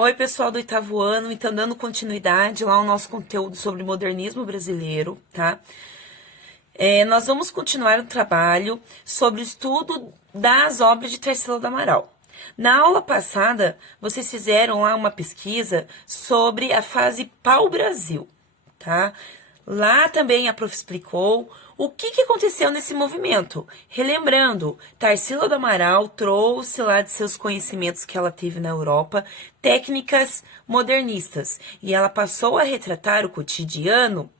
Oi, pessoal do oitavo ano, então dando continuidade lá ao nosso conteúdo sobre modernismo brasileiro, tá? Nós vamos continuar o trabalho sobre o estudo das obras de Tarsila do Amaral. Na aula passada, vocês fizeram lá uma pesquisa sobre a fase pau-brasil, tá? Lá também a prof explicou o que aconteceu nesse movimento. Relembrando, Tarsila do Amaral trouxe lá de seus conhecimentos que ela teve na Europa, técnicas modernistas, e ela passou a retratar o cotidiano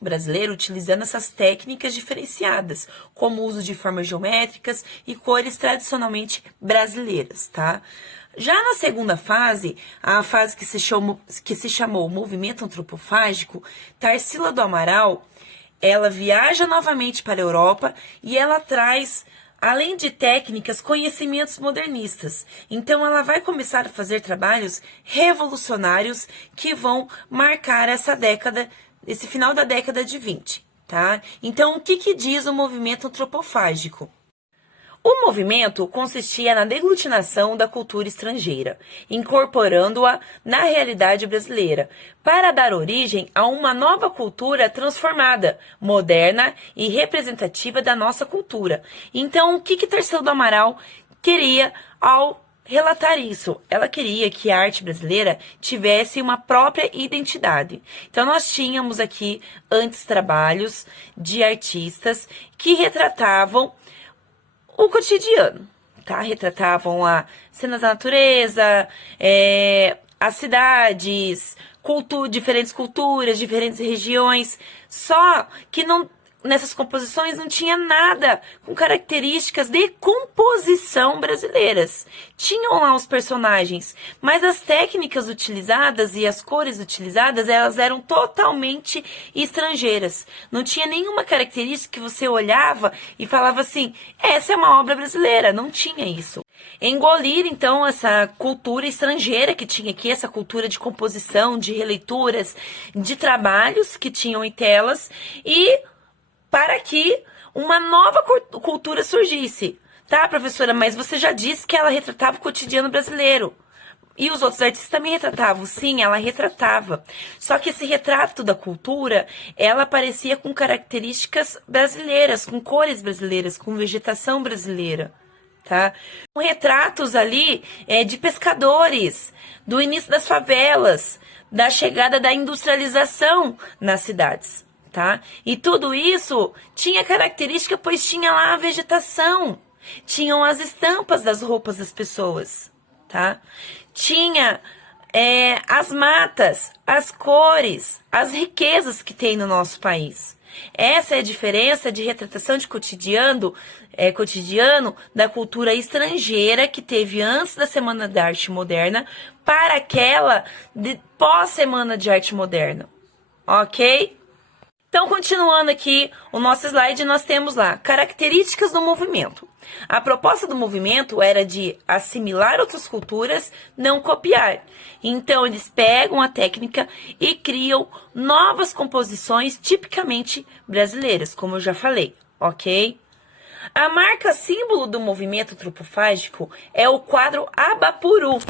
brasileiro utilizando essas técnicas diferenciadas, como o uso de formas geométricas e cores tradicionalmente brasileiras, tá? Já na segunda fase, a fase que se chamou Movimento Antropofágico, Tarsila do Amaral, ela viaja novamente para a Europa e ela traz, além de técnicas, conhecimentos modernistas. Então, ela vai começar a fazer trabalhos revolucionários que vão marcar essa década, esse final da década de 20, tá? Então, o que diz o movimento antropofágico? O movimento consistia na deglutinação da cultura estrangeira, incorporando-a na realidade brasileira, para dar origem a uma nova cultura transformada, moderna e representativa da nossa cultura. Então, o que Tarsila do Amaral queria ao relatar isso? Ela queria que a arte brasileira tivesse uma própria identidade. Então, nós tínhamos aqui antes trabalhos de artistas que retratavam o cotidiano, tá? Retratavam lá cenas da natureza, as cidades, diferentes culturas, diferentes regiões, só que nessas composições não tinha nada com características de composição brasileiras. Tinham lá os personagens, mas as técnicas utilizadas e as cores utilizadas, elas eram totalmente estrangeiras. Não tinha nenhuma característica que você olhava e falava assim, essa é uma obra brasileira. Não tinha isso. Engolir, então, essa cultura estrangeira que tinha aqui, essa cultura de composição, de releituras, de trabalhos que tinham em telas e para que uma nova cultura surgisse. Tá, professora, mas você já disse que ela retratava o cotidiano brasileiro. E os outros artistas também retratavam. Sim, ela retratava. Só que esse retrato da cultura, ela aparecia com características brasileiras, com cores brasileiras, com vegetação brasileira. Tá? Com retratos ali de pescadores, do início das favelas, da chegada da industrialização nas cidades. Tá? E tudo isso tinha característica, pois tinha lá a vegetação, tinham as estampas das roupas das pessoas, tá? Tinha as matas, as cores, as riquezas que tem no nosso país. Essa é a diferença de retratação de cotidiano da cultura estrangeira que teve antes da Semana da Arte Moderna para aquela pós-Semana de Arte Moderna, ok? Então, continuando aqui o nosso slide, nós temos lá características do movimento. A proposta do movimento era de assimilar outras culturas, não copiar. Então, eles pegam a técnica e criam novas composições tipicamente brasileiras, como eu já falei, ok? A marca símbolo do movimento antropofágico é o quadro Abapuru,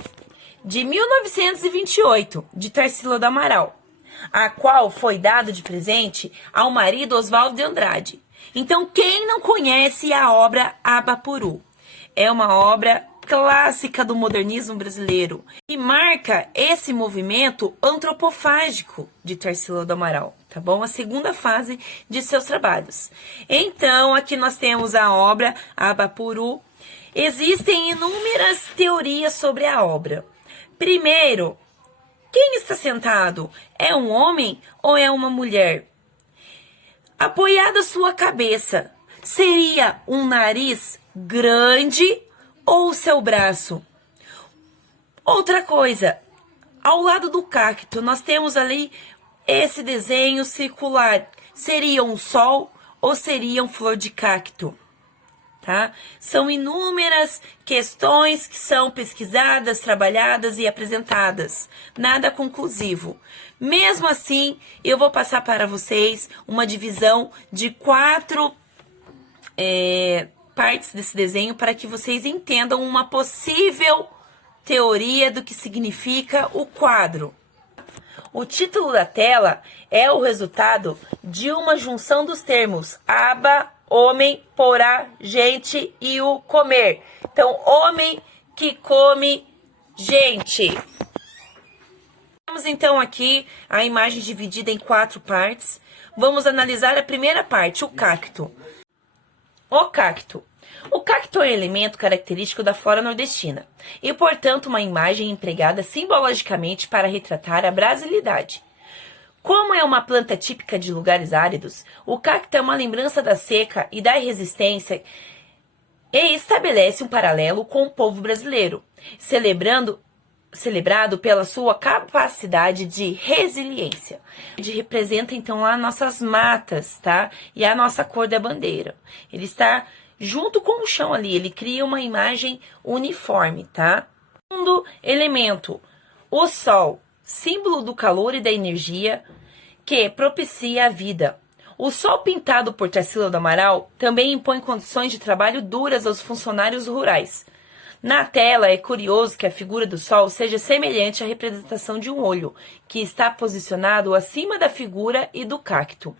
de 1928, de Tarsila do Amaral, a qual foi dado de presente ao marido Oswaldo de Andrade. Então, quem não conhece a obra Abapuru? É uma obra clássica do modernismo brasileiro e marca esse movimento antropofágico de Tarsila do Amaral, tá bom? A segunda fase de seus trabalhos. Então, aqui nós temos a obra Abapuru. Existem inúmeras teorias sobre a obra. Primeiro, quem está sentado? É um homem ou é uma mulher? Apoiada sua cabeça, seria um nariz grande ou seu braço? Outra coisa, ao lado do cacto, nós temos ali esse desenho circular. Seria um sol ou seria um flor de cacto? Tá? São inúmeras questões que são pesquisadas, trabalhadas e apresentadas. Nada conclusivo. Mesmo assim, eu vou passar para vocês uma divisão de 4 partes desse desenho para que vocês entendam uma possível teoria do que significa o quadro. O título da tela é o resultado de uma junção dos termos aba, homem, porá, gente e o comer. Então, homem que come gente. Temos então aqui a imagem dividida em 4 partes. Vamos analisar a primeira parte, o cacto. O cacto. O cacto é um elemento característico da flora nordestina e, portanto, uma imagem empregada simbologicamente para retratar a brasilidade. Como é uma planta típica de lugares áridos, o cacto é uma lembrança da seca e da resistência e estabelece um paralelo com o povo brasileiro, celebrado pela sua capacidade de resiliência. Ele representa então lá nossas matas, tá? E a nossa cor da bandeira. Ele está junto com o chão ali, ele cria uma imagem uniforme, tá? Segundo elemento, o sol, símbolo do calor e da energia que propicia a vida. O sol pintado por Tarsila do Amaral também impõe condições de trabalho duras aos funcionários rurais. Na tela, é curioso que a figura do sol seja semelhante à representação de um olho, que está posicionado acima da figura e do cacto,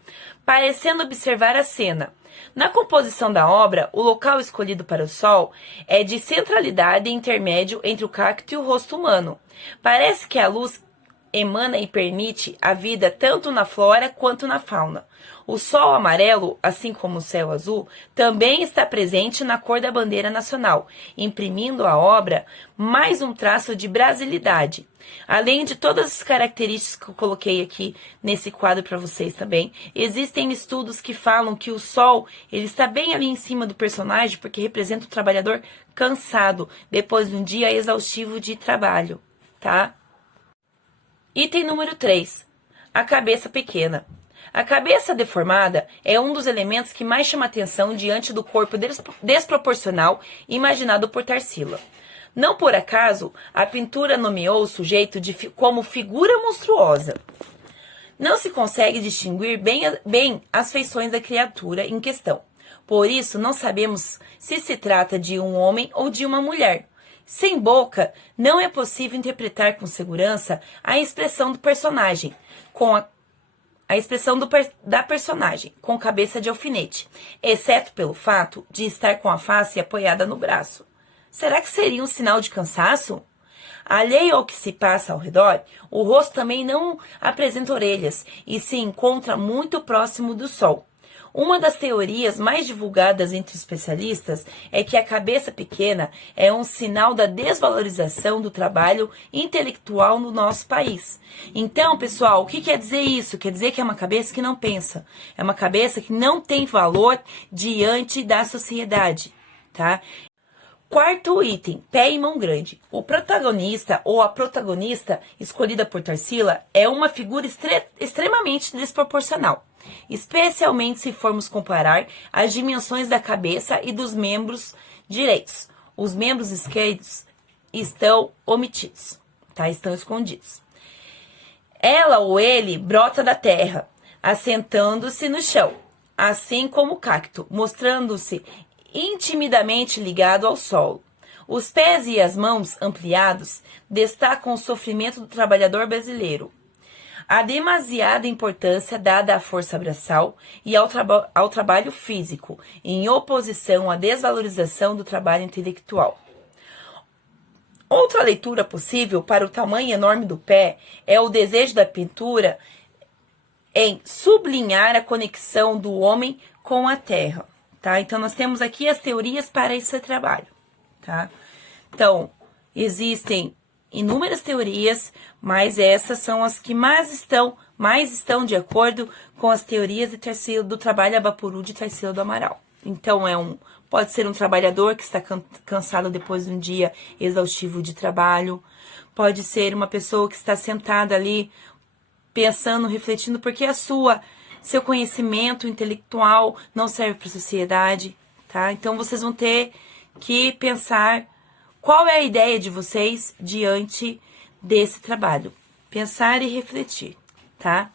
parecendo observar a cena. Na composição da obra, o local escolhido para o sol é de centralidade e intermédio entre o cacto e o rosto humano. Parece que a luz emana e permite a vida tanto na flora quanto na fauna. O sol amarelo, assim como o céu azul, também está presente na cor da bandeira nacional, imprimindo à obra mais um traço de brasilidade. Além de todas as características que eu coloquei aqui nesse quadro para vocês também, existem estudos que falam que o sol ele está bem ali em cima do personagem porque representa o trabalhador cansado depois de um dia exaustivo de trabalho, tá? Item número 3. A cabeça pequena. A cabeça deformada é um dos elementos que mais chama atenção diante do corpo desproporcional imaginado por Tarsila. Não por acaso, a pintura nomeou o sujeito como figura monstruosa. Não se consegue distinguir bem as feições da criatura em questão. Por isso, não sabemos se trata de um homem ou de uma mulher. Sem boca, não é possível interpretar com segurança a expressão do personagem, da personagem, com cabeça de alfinete, exceto pelo fato de estar com a face apoiada no braço. Será que seria um sinal de cansaço? Alheio ao que se passa ao redor, o rosto também não apresenta orelhas e se encontra muito próximo do sol. Uma das teorias mais divulgadas entre especialistas é que a cabeça pequena é um sinal da desvalorização do trabalho intelectual no nosso país. Então, pessoal, o que quer dizer isso? Quer dizer que é uma cabeça que não pensa. É uma cabeça que não tem valor diante da sociedade, tá? Quarto item, pé e mão grande. O protagonista ou a protagonista escolhida por Tarsila é uma figura extremamente desproporcional, especialmente se formos comparar as dimensões da cabeça e dos membros direitos. Os membros esquerdos estão omitidos, tá? Estão escondidos. Ela ou ele brota da terra, assentando-se no chão, assim como o cacto, mostrando-se intimidamente ligado ao solo. Os pés e as mãos ampliados destacam o sofrimento do trabalhador brasileiro. A demasiada importância dada à força braçal e ao trabalho físico, em oposição à desvalorização do trabalho intelectual. Outra leitura possível para o tamanho enorme do pé é o desejo da pintura em sublinhar a conexão do homem com a terra. Tá? Então, nós temos aqui as teorias para esse trabalho, tá? Então, existem inúmeras teorias, mas essas são as que mais estão de acordo com as teorias do trabalho Abapuru de Tarsila do Amaral. Então, pode ser um trabalhador que está cansado depois de um dia exaustivo de trabalho, pode ser uma pessoa que está sentada ali pensando, refletindo, porque seu conhecimento intelectual não serve para a sociedade, tá? Então, vocês vão ter que pensar qual é a ideia de vocês diante desse trabalho. Pensar e refletir, tá?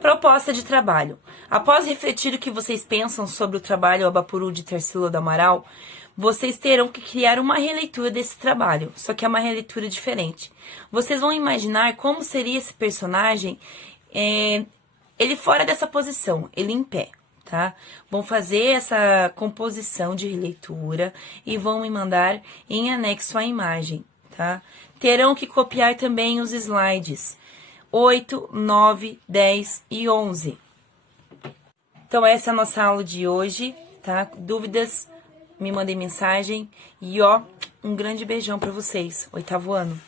Proposta de trabalho. Após refletir o que vocês pensam sobre o trabalho Abapuru de Tarsila do Amaral, vocês terão que criar uma releitura desse trabalho, só que é uma releitura diferente. Vocês vão imaginar como seria esse personagem, ele fora dessa posição, ele em pé, tá? Vão fazer essa composição de releitura e vão me mandar em anexo à imagem, tá? Terão que copiar também os slides 8, 9, 10 e 11. Então, essa é a nossa aula de hoje, tá? Dúvidas, me mandem mensagem. E, ó, um grande beijão pra vocês, 8º ano.